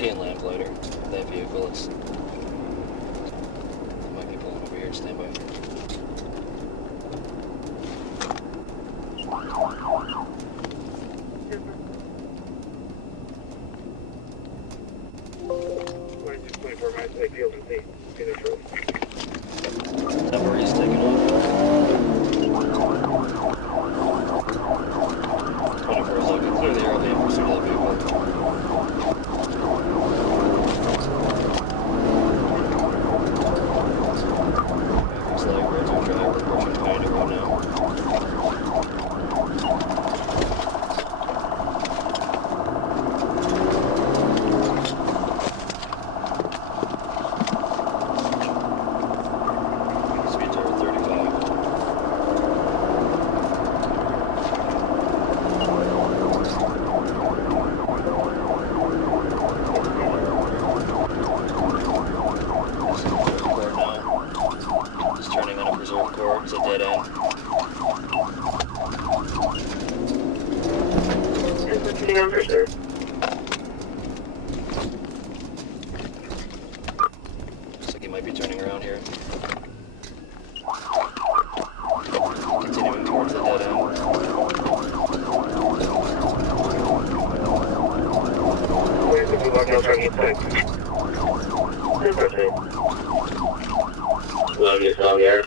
seeing lamplighter. That vehicle is. Might be pulling over here. Stand by. Number is taken off. 24 is looking clear the early in pursuit of the vehicle. Looks like roads are dry. We're approaching Pioneer Road now. Speeds are 35. Just turning on a preserve court. It's a dead end. Looks like he might be turning around here. Continuing towards the dead end. Love you, song here.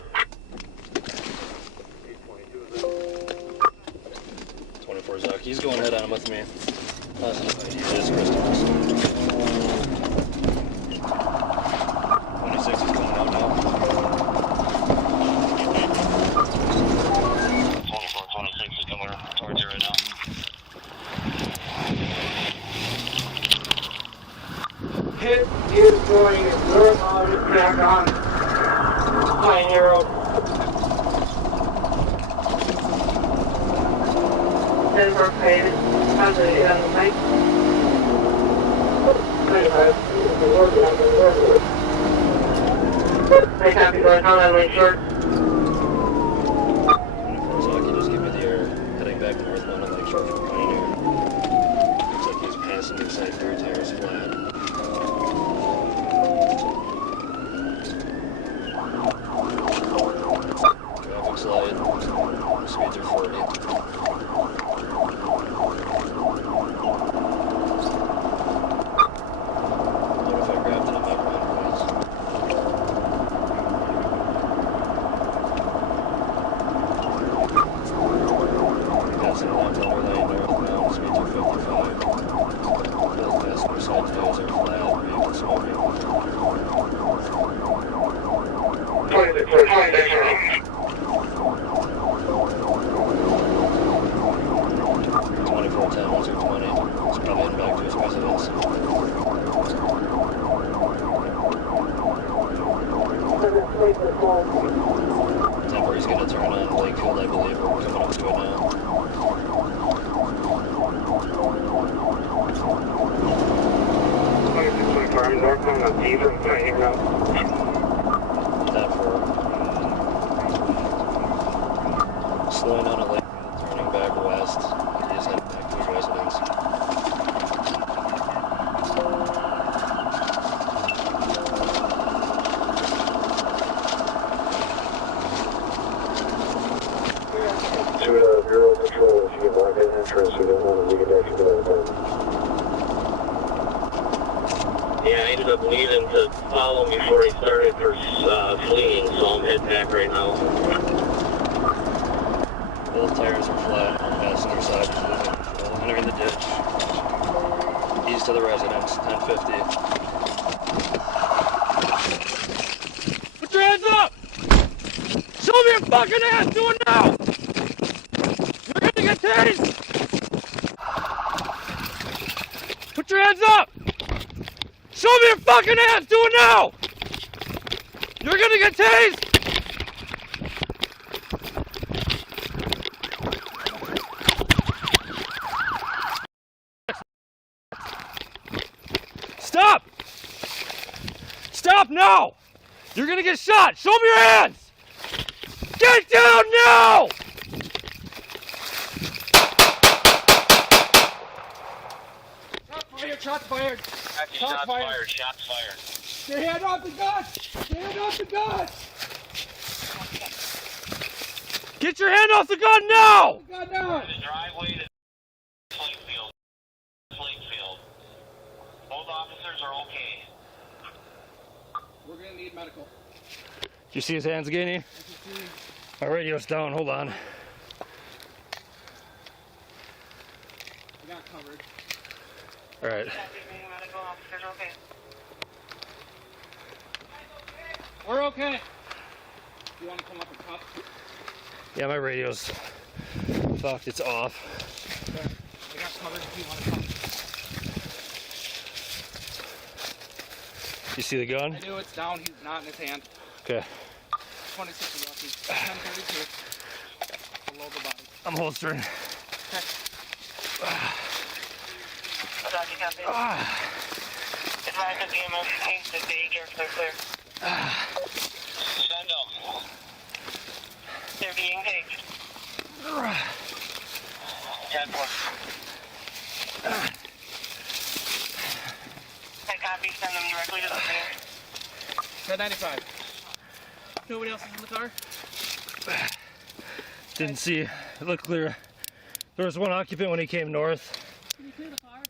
24 Zuck. He's going head on with me. Positive idea. It is Christmas. 26 is coming out now. 26 is coming towards you right now. Hit is going northbound back on Pioneer Road. 10 for payment. How's it on the site? 25. Hey, copy, going on lane short. 24 Zuck. He just give me the air. Heading back northbound on Lake Shore from Pioneer. Looks like he's passing the side rear tires flat. Traffic slide. Speeds are 40. Notify Grafton and Microman, please. Passing Lamplighter Lane northbound. Speeds are 55. Both passenger side tires are flat. Vehicle smoking. 2410 120. He's probably heading back to his residence. Temporary's gonna turn on Lakefield, I believe. We're coming up to it now. That for slowing down at Lakefield, turning back west. He is heading back to his residence. Bureau Control, if you can block that entrance, we don't want to get back to the Yeah, I ended up leaving to follow him before he started for fleeing, so I'm heading back right now. Both tires are flat on the passenger side. Entering the ditch. East of the residence, 1050. Put your hands up! Show me your fucking hands! Do it now! You're gonna get tased! Put your hands up! Show me your fucking hands! Do it now! You're gonna get tased! Stop! Stop now! You're gonna get shot! Show me your hands! Get down now! Shots fired! Shots fired! Shots fired. Shots fired. Get your hand off the gun! Get your hand off the gun! Get your hand off the gun now! The driveway to Plainfield. Both officers are okay. We're gonna need medical. Do you see his hands, Gainey? My radio's down, hold on. We got covered. Alright. Medical officers, okay. We're okay. You want to come up and cup? Yeah, my radio's fucked, it's off. There. We got covered if you want to cup. You see the gun? I do, it's down, he's not in his hand. Okay. 26 is lucky. 1032. Below the body. I'm holstering. Okay. Roger, copy. Advise that the EMS needs to be here, they're clear. Send them. They're being paged. 10-4. I copy, send them directly to the scene. 1095. Nobody else is in the car? Didn't see, it looked clear. There was one occupant when he came north. Can you clear the car?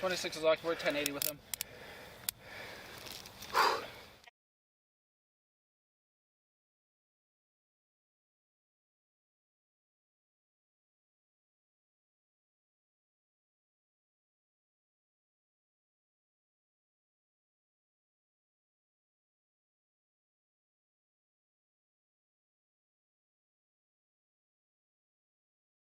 26 is lucky, we're 1080 with him.